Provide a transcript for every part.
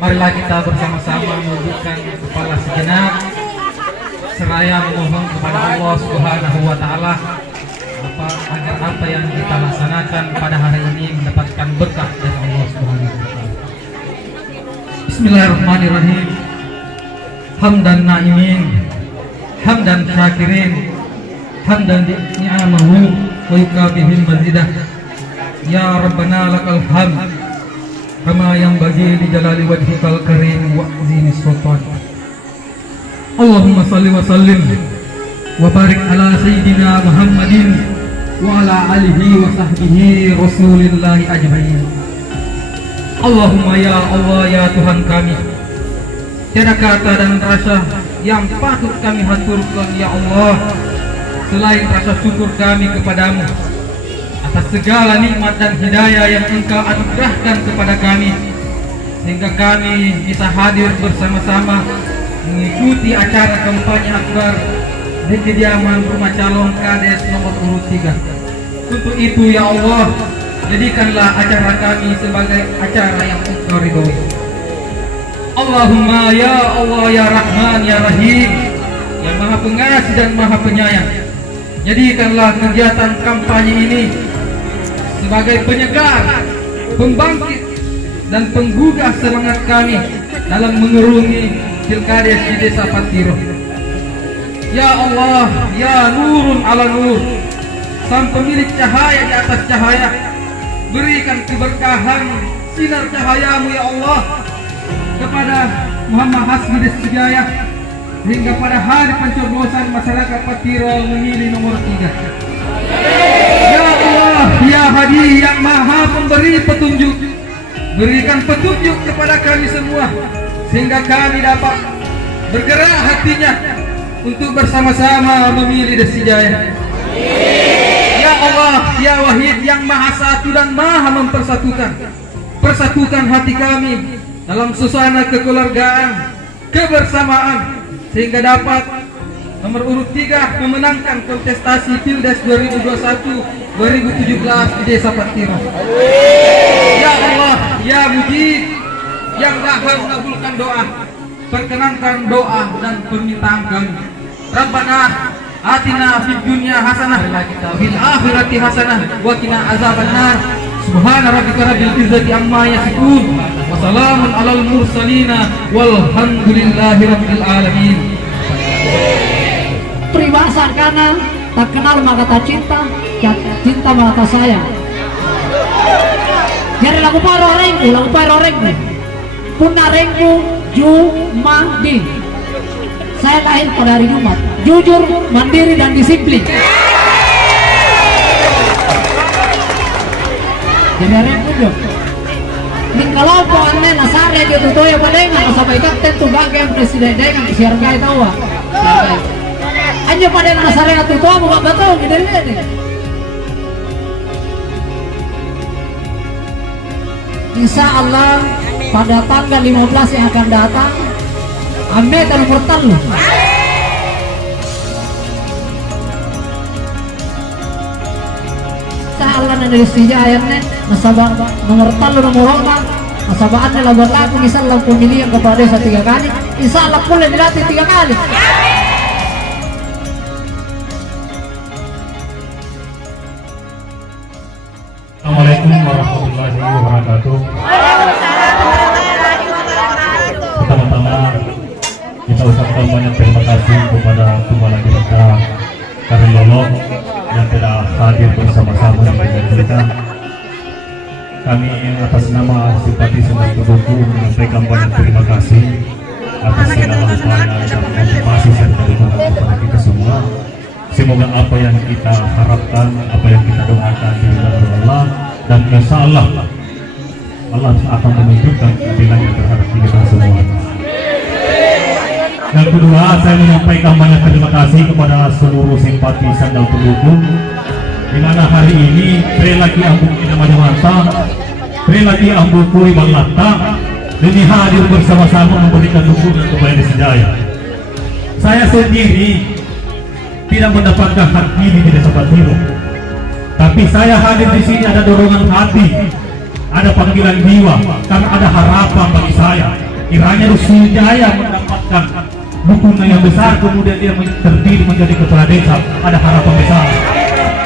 Marilah kita bersama-sama menundukkan kepala sejenak seraya memohon kepada Allah Subhanahu wa taala agar apa yang kita laksanakan pada hari ini mendapatkan berkah dari Allah Subhanahu wa taala. Bismillahirrahmanirrahim. Hamdan na'imin, hamdan syakirin, hamdan ni'amahu wa yukabihim mazidah. Ya Rabbana lakal hamd kama yanbaghi li jalali wajhikal karim wa azimi sultan. Allahumma salli wa sallim wa barik ala sayyidina Muhammadin wa ala alihi wa sahbihi rasulillahi ajmain. Allahumma ya Allah ya Tuhan kami, tiada kata dan rasa yang patut kami haturkan ya Allah selain rasa syukur kami kepadamu atas segala nikmat dan hidayah yang Engkau anugerahkan kepada kami, sehingga kami bisa hadir bersama-sama mengikuti acara kampanye akbar di kediaman rumah calon Kades nomor urut 3. Untuk itu ya Allah, jadikanlah acara kami sebagai acara yang Engkau ridhoi. Allahumma ya Allah ya Rahman ya Rahim, yang Maha Pengasih dan Maha Penyayang, jadikanlah kegiatan kampanye ini sebagai penyegar, pembangkit, dan penggugah semangat kami dalam mengerungi Pilkades di Desa Patiro. Ya Allah, ya Nurun ala Nur, sang pemilik cahaya di atas cahaya, berikan keberkahan sinar cahayamu ya Allah kepada Muhammad Hasbi Desjaya, hingga pada hari pencoblosan masyarakat Patiro memilih nomor 3. Ya Allah, ya Hadi yang Maha Pemberi petunjuk, berikan petunjuk kepada kami semua sehingga kami dapat bergerak hatinya untuk bersama-sama memilih Desjaya. Ya Allah, ya Wahid yang Maha Satu dan Maha mempersatukan, persatukan hati kami dalam suasana kekeluargaan, kebersamaan, sehingga dapat nomor urut 3 memenangkan kontestasi Pildes 2021-2017 di Desa Patiro. Ya Allah, ya Mujib yang Maha mengabulkan doa, perkenankan doa dan permintaan kami. Rabbana atina fid dunya hasanah fil akhirati hasanah wa qina azabannar. Subhana rabbika rabbil izzati amma yasifun wa salamun alal mursalina walhamdulillahi rabbil alamin. Peribahasa kanan, tak kenal maka tak cinta, cinta maka tak sayang. Jadi lagu parorengku punna rengku Jumadi. Saya lahir pada hari Jumat, jujur, mandiri dan disiplin. Jadi rengku dong. Kalau po ane nasare gitu tuh ya paling nggak sampai kapten tuh bagian presiden dengan siar gay tahu ah. Hanya pada nasare itu tuh bukan betul gitu ini. Insya Allah pada tanggal 15 yang akan datang, ame dan bertalu. Allah dari sejarahnya nasabah nomor talu nomor 4 nasabahannya lah buat aku misalnya pemilihan kepada desa 3 kali, insya Allah boleh dilatih 3 kali. Assalamualaikum warahmatullahi wabarakatuh. Pertama-tama kita ucapkan banyak terima kasih kepada Kepala Desa Karilolo yang telah hadir bersama-sama dengan kita. Kami atas nama Simpati Sendang Tubuhku menyampaikan banyak terima kasih atas segala upaya dan motivasi serta dukungan kepada kita semua. Semoga apa yang kita harapkan, apa yang kita doakan diridhoi Allah, dan insya Allah Allah akan menunjukkan keadilannya terhadap kita semua. Yang kedua, saya menyampaikan banyak terima kasih kepada seluruh simpatisan dan pendukung, di mana hari ini lagi Ambuk Kinamanya Manta, lagi Ambuk Kuri Bang Lata, ini hadir bersama-sama memberikan dukungan kepada Desjaya. Saya sendiri tidak mendapatkan hak pilih di Desa Patiro, tapi saya hadir di sini ada dorongan hati, ada panggilan jiwa, karena ada harapan bagi saya Kiranya Sriwijaya mendapatkan dukungan yang besar, kemudian dia terpilih menjadi kepala desa, ada harapan besar.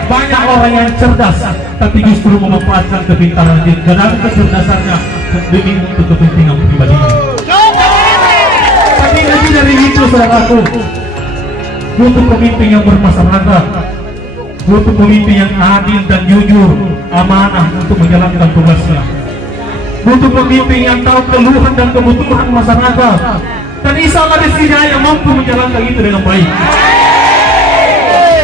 Banyak orang yang cerdas, tapi justru memanfaatkan kepintaran dia dan kecerdasannya demi untuk kepentingan pribadinya. Tapi lebih dari itu, saudaraku, butuh pemimpin yang bermasyarakat, butuh pemimpin yang adil dan jujur, amanah untuk menjalankan tugasnya. Butuh pemimpin yang tahu keluhan dan kebutuhan masyarakat. Dan insya Allah Sriwijaya mampu menjalankan itu dengan baik.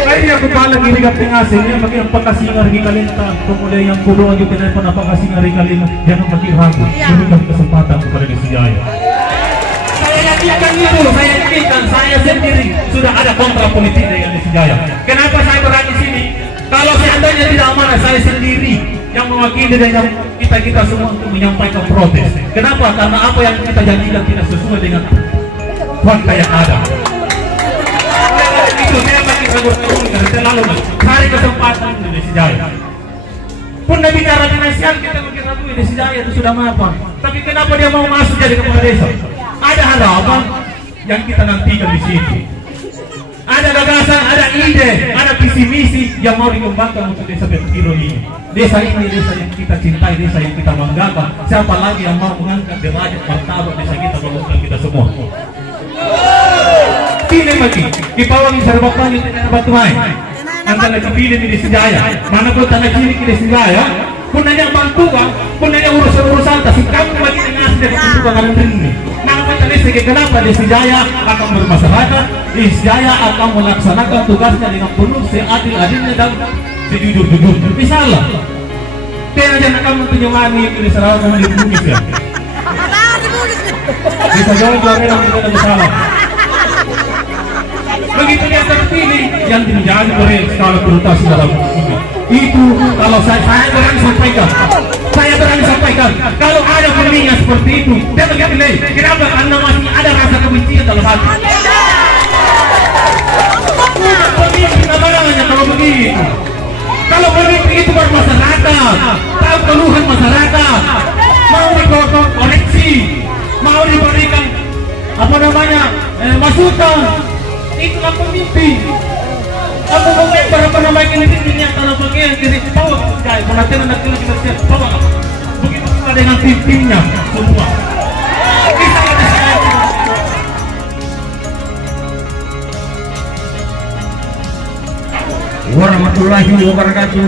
Kaya kepala gini kaping asingnya makin apakasih ngari kalenta, kemudian yang kedua juga telepon apakasih ngari kalenta, jangan makin ragu, berikan kesempatan kepada Sriwijaya. Saya yakinkan itu, saya yakinkan saya sendiri sudah ada kontra politik dengan Sriwijaya. Kenapa saya berani sini? Kalau seandainya tidak amanah, saya sendiri yang mewakili dan yang kita semua untuk menyampaikan protes. Kenapa? Karena apa yang kita janjikan tidak sesuai dengan fakta yang ada. Itu saya makin ragu-ragu dan selalu cari kesempatan di Sriwijaya. Pun dia bicara finansial kita makin ragu di Sriwijaya itu sudah mapan. Tapi kenapa dia mau masuk jadi kepala desa? Ada harapan yang kita nantikan di situ. Ada gagasan, ada ide, ada visi misi yang mau dikembangkan untuk desa Betiro ini. Desa ini desa yang kita cintai, desa yang kita banggakan. Siapa lagi yang mau mengangkat derajat martabat desa kita, banggakan kita semua. Pilih lagi, dipawang serba panjang tidak batu main. Anda lagi pilih di Sriwijaya, mana pun tanah kiri di Sriwijaya. Pun nanya bantuan, pun nanya urusan-urusan, tapi kamu lagi dengan asli kebutuhan kalian ini. Mana pun tadi segi kenapa di Sriwijaya akan bermasyarakat, di Sriwijaya akan melaksanakan tugasnya dengan penuh seadil-adilnya dan sejujur-jujurnya. Misalnya, dia aja nak kamu penyemani di Sarawak di Bugis ya. Bisa jauh-jauh memang tidak ada masalah. Begitu dia terpilih yang menjadi oleh skala prioritas dalam ini. Itu kalau saya berani sampaikan, kalau ada pemilihan seperti itu, dia menilai kenapa karena masih ada rasa kebencian dalam hati. Pemimpin apa namanya kalau begitu? Kalau pemimpin itu bermasyarakat, tahu keluhan masyarakat, mau dikotong koneksi, mau diberikan masukan, itulah pemimpin. Aku mungkin para penambah ini yang kalau bagian kiri bawah kayak penantian anak kita siap bawah. Begitu juga dengan tim-timnya semua. Kita ada warahmatullahi wabarakatuh.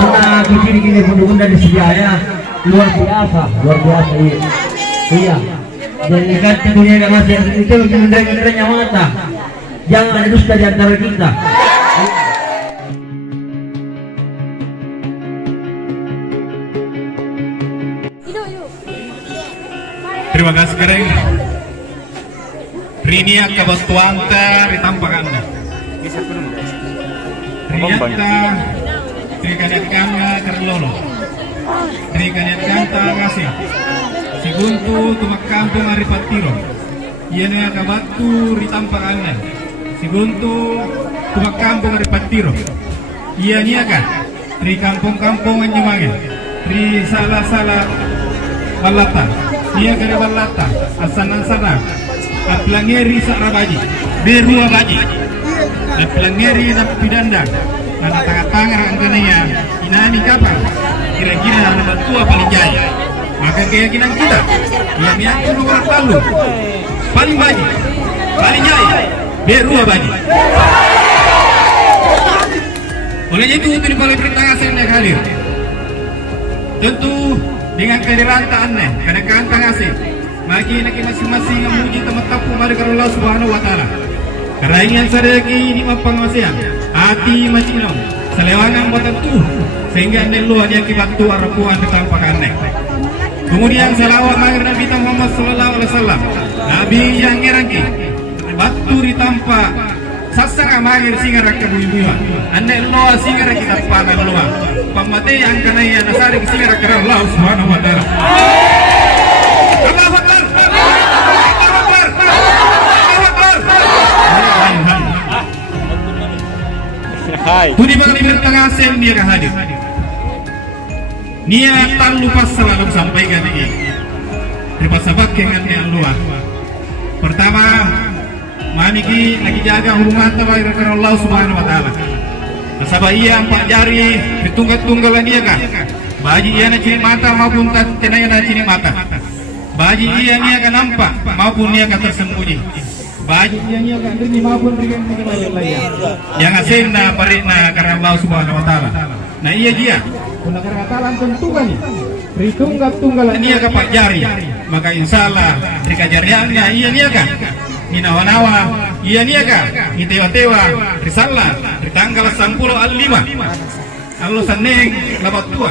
Nah, begini bunda di Sriwijaya luar biasa iya. Iya. Dan kan tentunya gak masih itu indera-inderanya mata. Jangan ada dusta di antara kita. Terima kasih Kereng. Rinia kebetuanta ditampak Anda. Riniata Trikaniatkan Karlolo. Trikaniatkan Tangasih. Siguntu tumak kampung Aripatiro. Iana kabatu ritampak Anda. Siguntu tumak kampung Aripatiro. Ia niaga tri kampung-kampung Anjemangin. Tri salah-salah Balata. Ia kare Balata. Asana-sana. Aplangeri Sarabaji. Berua Baji. Aplangeri Napidandang. Nana tanga-tanga angkananya. Inani kapang. Kira-kira nama tua paling jaya. Maka keyakinan kita yang yakin orang lalu paling baik, paling jaya, berua baik. Oleh itu kembali perintah asing yang hadir. Tentu dengan kehadiran aneh, karena kantang asing, maki nak masing-masing memuji tempat-tempat mari Allah Subhanahu Wa Taala. Karena ingin sadaki ini mapangwasian, hati macinong, selewangan buat tentu, sehingga nelu ada akibat tu arapuan ditampak aneh. Kemudian salawat maghr Nabi Muhammad sallallahu alaihi wasallam. Nabi yang ngerangki batu ditampak sasara maghr singara kebuibuan. Ande lo singara kita pangan lo. Pamate yang kana ya nasari singara kara Allah Subhanahu wa taala. Allahu Akbar. Allahu Akbar. Allahu Akbar. Hai. Tudi bang di tengah sen dia hadir. Nia tan lupa selalu sampaikan ini. Terima sabak kengan yang luar. Pertama, maniki lagi jaga hurmat kepada Allah Subhanahu Wa Taala. Nasabah ia 4 jari ditunggal-tunggalan dia kah? Baji ia na cini mata maupun tenaya na cini mata. Baji ia ni akan nampak maupun dia akan tersembunyi. Baji ia ni akan beri maupun berikan yang asin na parit na karena Allah Subhanahu Wa Taala. Nah iya dia. Kuna karena talan tentukan ditunggal-tunggalan dia ke 4 jari. Maka insyaallah dikajariannya iya ni akan ninawa-nawa iya ni akan tewa-tewa risalah di tanggal 10 al-5 Allah seneng labat tua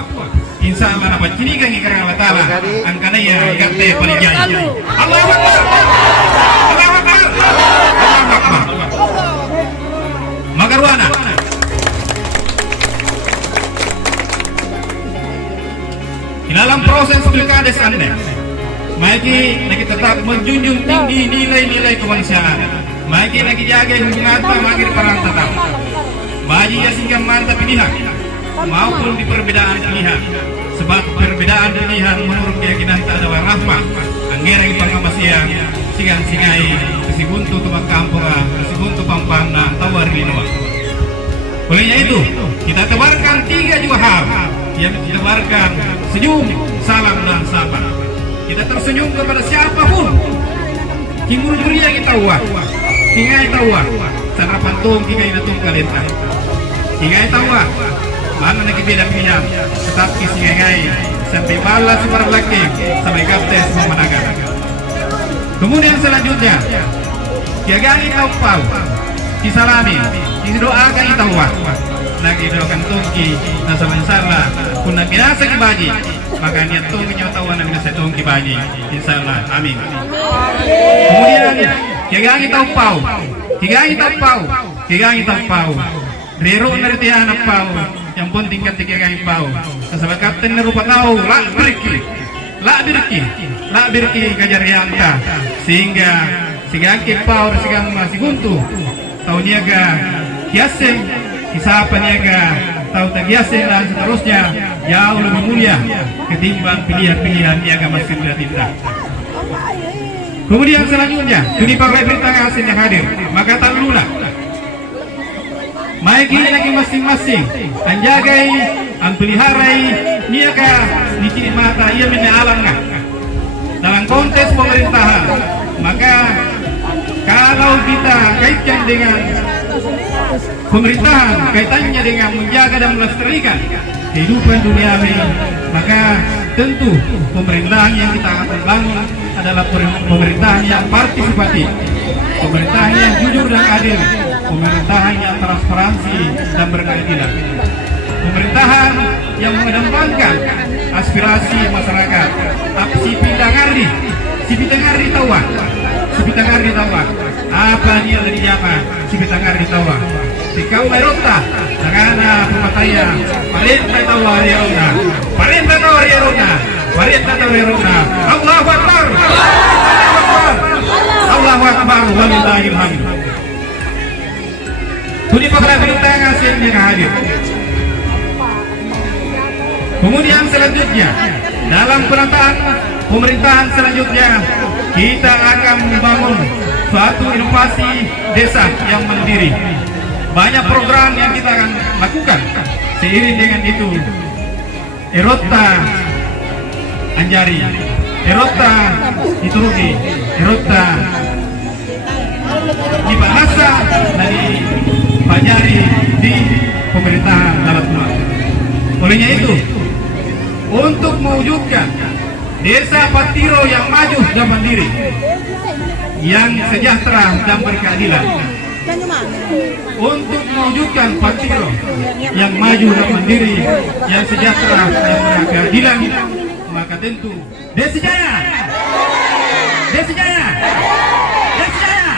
insyaallah dapat cinikan ikarang Allah Ta'ala angkana ya ikate paling jaya Allahu Akbar Allahu Akbar Allahu Akbar Magarwana di dalam proses pilkades Anda Maiki lagi tetap menjunjung tinggi nilai-nilai kemanusiaan. Maiki lagi jaga hubungan magir perang tetap. Baji ya singgah mantap pilihan maupun di perbedaan pilihan. Sebab perbedaan pilihan menurut keyakinan tak ada rahmah. Anggereng pangamasiang singan-singai kesiguntu tumak kampura kesiguntu pampana tawar linoa. Olehnya itu kita tebarkan 3 juga hal yang kita tebarkan senyum, salam dan sabar. Kita tersenyum kepada siapapun. Kimur beria kita uah, hingai tawa, sarapan tung hingai natung kalenta. Hingai tawa, mana nak beda pilihan, tetapi hingai sampai balas super laki sampai kapten semua menaga. Kemudian selanjutnya, kiagai taupau, kisalami, kidoakan tawa. Lagi doakan tungki, nasaman salah, pun nak binasa kibaji. Maka niat tunggu nyatawan dan bisa tunggu baji insyaallah amin. Kemudian kiagai taupau rero ngertian pau yang penting kan kiagai pau sahabat kapten nerupa tahu la birki kajarian ta sehingga sigaki pau sigang masih guntu tahu niaga kiaseng kisapa niaga tahu tagiasen dan seterusnya jauh lebih mulia ketimbang pilihan-pilihan niaga masih tindak. Kemudian selanjutnya juni pakai berita asing yang hadir maka tak lunak maiki lagi masing-masing anjagai ampeliharai niaga dicini mata ia menealangnya dalam kontes pemerintahan. Maka kalau kita kaitkan dengan pemerintahan kaitannya dengan menjaga dan melestarikan kehidupan duniawi, maka tentu pemerintahan yang kita akan bangun adalah pemerintahan yang partisipatif, pemerintahan yang jujur dan adil, pemerintahan yang transparansi dan berkeadilan, pemerintahan yang mengedepankan aspirasi masyarakat. Si pitangari tawa apa dia dari jama si pitangari tawa si kau merota karena pemataya parenta tawa riona Allahu Akbar Allahu Akbar walillahil hamd. Tuni pakala berita ngasih yang hadir. Kemudian selanjutnya dalam penataan pemerintahan selanjutnya kita akan membangun suatu inovasi desa yang mandiri. Banyak program yang kita akan lakukan. Seiring dengan itu Erota Anjari, Erota Ituruki, Erota di bahasa dari Banjari di pemerintahan Lalatuma. Olehnya itu untuk mewujudkan desa Patiro yang maju dan mandiri, yang sejahtera dan berkeadilan, untuk mewujudkan Patiro yang maju dan mandiri, yang sejahtera dan berkeadilan, maka tentu Desa Jaya, Desa Jaya, Desa Jaya.